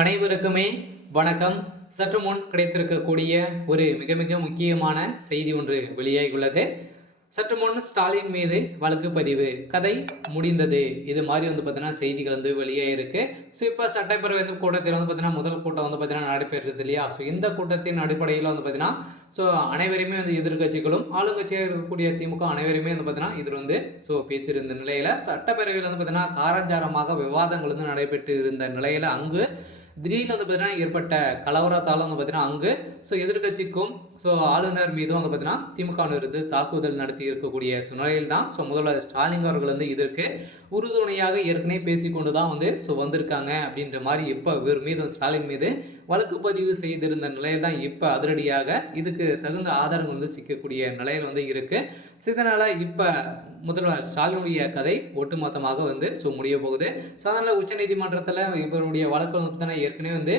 அனைவருக்குமே வணக்கம். சற்று முன் கிடைத்திருக்கக்கூடிய ஒரு மிக மிக முக்கியமான செய்தி ஒன்று வெளியாகியுள்ளது. சற்று முன் ஸ்டாலின் மீது வழக்கு பதிவு கதை முடிந்தது. இது மாதிரி பார்த்தீங்கன்னா செய்திகள் வெளியாகிருக்கு. ஸோ இப்போ சட்டப்பேரவை கூட்டத்தில் பார்த்தீங்கன்னா முதல் கூட்டம் பார்த்தீங்கன்னா நடைபெறுது இல்லையா? ஸோ இந்த கூட்டத்தின் அடிப்படையில் பார்த்தீங்கன்னா ஸோ அனைவருமே எதிர்கட்சிகளும் ஆளுங்கட்சியாக இருக்கக்கூடிய திமுக அனைவருமே பார்த்தீங்கன்னா இதில் பேசியிருந்த நிலையில் சட்டப்பேரவையில் பார்த்தீங்கன்னா காரஞ்சாரமாக விவாதங்கள் நடைபெற்று இருந்த நிலையில் அங்கு திடீர்னு பார்த்தீங்கன்னா ஏற்பட்ட கலவரத்தால் பார்த்தீங்கன்னா அங்கு எதிர்கட்சிக்கும் ஆளுநர் மீதும் பார்த்தீங்கன்னா திமுகவினருக்கு தாக்குதல் நடத்தி இருக்கக்கூடிய சூழ்நிலையில் தான் முதல்வர் ஸ்டாலின் அவர்கள் இதற்கு உறுதுணையாக ஏற்கனவே பேசிக்கொண்டு தான் வந்திருக்காங்க அப்படின்ற மாதிரி இப்போ இவர் மீது ஸ்டாலின் மீது வழக்கு பதிவு செய்திருந்த நிலையில் தான் இப்போ அதிரடியாக இதுக்கு தகுந்த ஆதாரங்கள் சிக்கக்கூடிய நிலையில் இருக்கு. இதனால் இப்போ முதல்வர் ஸ்டாலினுடைய கதை ஒட்டுமொத்தமாக முடிய போகுது. ஸோ அதனால் உச்சநீதிமன்றத்தில் இவருடைய வழக்கு பார்த்தீங்கன்னா ஏற்கனவே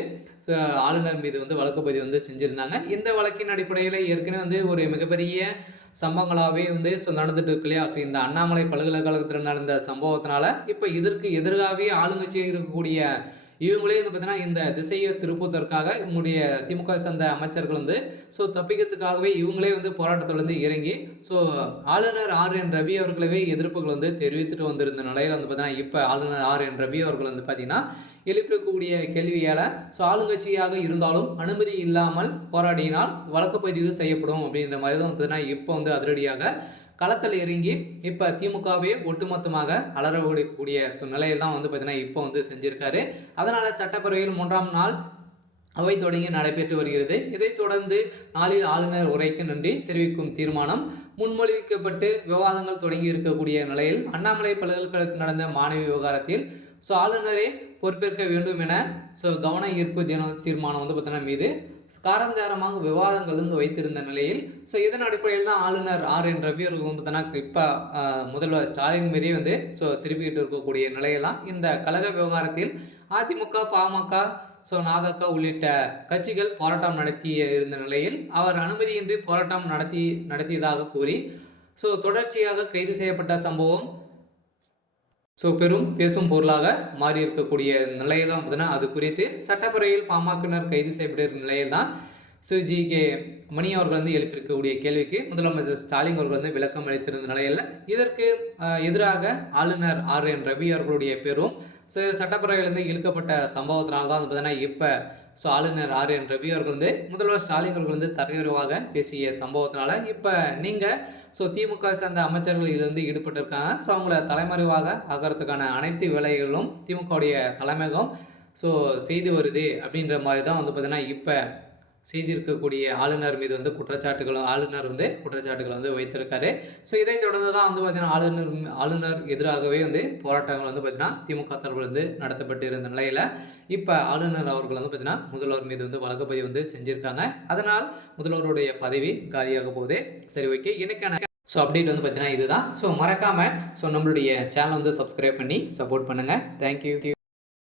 ஆளுநர் மீது வழக்கு பதிவு செஞ்சுருந்தாங்க. இந்த வழக்கின் அடிப்படையில் ஏற்கனவே ஒரு மிகப்பெரிய சம்பவங்களாகவே நடந்துட்டு இருக்கு இல்லையா? ஸோ இந்த அண்ணாமலை பல்கலைக்கழகத்தில் நடந்த சம்பவத்தினால இப்போ இதற்கு எதிராகவே ஆளுங்கட்சியாக இருக்கக்கூடிய இவங்களே பார்த்தீங்கன்னா இந்த திசையை திருப்புவதற்காக இவங்களுடைய திமுக சேர்ந்த அமைச்சர்கள் தப்பிக்கிறதுக்காகவே இவங்களே போராட்டத்தில் இறங்கி ஆளுநர் RN ரவி அவர்களவே எதிர்ப்புகள் தெரிவித்துட்டு வந்திருந்த நிலையில் பார்த்தீங்கன்னா இப்போ ஆளுநர் RN ரவி அவர்கள் பார்த்தீங்கன்னா எழுப்பக்கூடிய கேள்வியால் ஆளுங்கட்சியாக இருந்தாலும் அனுமதி இல்லாமல் போராடினால் வழக்கு பதிவு செய்யப்படும் அப்படின்ற மாதிரி தான் பார்த்தீங்கன்னா இப்போ அதிரடியாக களத்தில் இறங்கி இப்போ திமுகவே ஒட்டுமொத்தமாக அலறக்கூடிய நிலையில் தான் பார்த்தீங்கன்னா இப்போ செஞ்சிருக்காரு. அதனால் சட்டப்பேரவையில் 3ஆம் நாள் அவை தொடங்கி நடைபெற்று வருகிறது. இதைத் தொடர்ந்து நாளில் ஆளுநர் உரைக்கு நன்றி தெரிவிக்கும் தீர்மானம் முன்மொழிக்கப்பட்டு விவாதங்கள் தொடங்கி இருக்கக்கூடிய நிலையில் அண்ணாமலை பல்கலைக்கழகத்தில் நடந்த மாணவி விவகாரத்தில் ஆளுநரே பொறுப்பேற்க வேண்டும் என கவன ஈர்ப்பு தீர்மானம் பார்த்தீங்கன்னா மீது காரஞ்சாரமாக விவாதங்கள் வைத்திருந்த நிலையில் இதன் அடிப்படையில் தான் ஆளுநர் RN ரவி அவர்கள் பார்த்தீங்கன்னா இப்போ முதல்வர் ஸ்டாலின் மீதே திருப்பிக்கிட்டு இருக்கக்கூடிய நிலையில் தான் இந்த கழக விவகாரத்தில் அதிமுக பாமக நாதக உள்ளிட்ட கட்சிகள் போராட்டம் நடத்தி இருந்த நிலையில் அவர் அனுமதியின்றி போராட்டம் நடத்தியதாக கூறி தொடர்ச்சியாக கைது செய்யப்பட்ட சம்பவம் பெரும் பேசும் பொருளாக மாறி இருக்கக்கூடிய நிலையில் தான் பார்த்தீங்கன்னா அது குறித்து சட்டப்பேரவையில் பாமகவினர் கைது செய்யப்பட்ட நிலையில் தான் GK மணி அவர்கள் எழுப்பியிருக்கக்கூடிய கேள்விக்கு முதலமைச்சர் ஸ்டாலின் அவர்கள் விளக்கம் அளித்திருந்த நிலையில் இதற்கு எதிராக ஆளுநர் RN ரவி அவர்களுடைய பேரும் சட்டப்பேரவையிலிருந்து இழுக்கப்பட்ட சம்பவத்தினால தான் பார்த்தீங்கன்னா இப்போ ஆளுநர் RN ரவி அவர்கள் முதல்வர் ஸ்டாலின் அவர்கள் தரையுறவாக பேசிய சம்பவத்தினால இப்போ நீங்கள் திமுக சேர்ந்த அமைச்சர்கள் இதில் ஈடுபட்டிருக்காங்க. அவங்கள தலைமறைவாக ஆகிறதுக்கான அனைத்து வேலைகளும் திமுகவுடைய தலைமையகம் செய்து வருது அப்படின்ற மாதிரி தான் பார்த்தீங்கன்னா இப்போ செய்திருக்கக்கூடிய ஆளுநர் மீது ஆளுநர் குற்றச்சாட்டுகளை வைத்திருக்காரு. இதை தொடர்ந்து தான் பார்த்தீங்கன்னா ஆளுநர் எதிராகவே போராட்டங்கள் பார்த்தீங்கன்னா திமுக தரப்பு நடத்தப்பட்டு இருந்த நிலையில் இப்போ ஆளுநர் அவர்கள் பார்த்தீங்கன்னா முதல்வர் மீது வழக்கு பதிவு செஞ்சுருக்காங்க. அதனால் முதல்வருடைய பதவி காலியாக போகுது. சரி, ஓகே, இன்னைக்கான அப்டேட் பார்த்தீங்கன்னா இதுதான். மறக்காமல் நம்மளுடைய சேனல் சப்ஸ்கிரைப் பண்ணி சப்போர்ட் பண்ணுங்கள். தேங்க்யூ.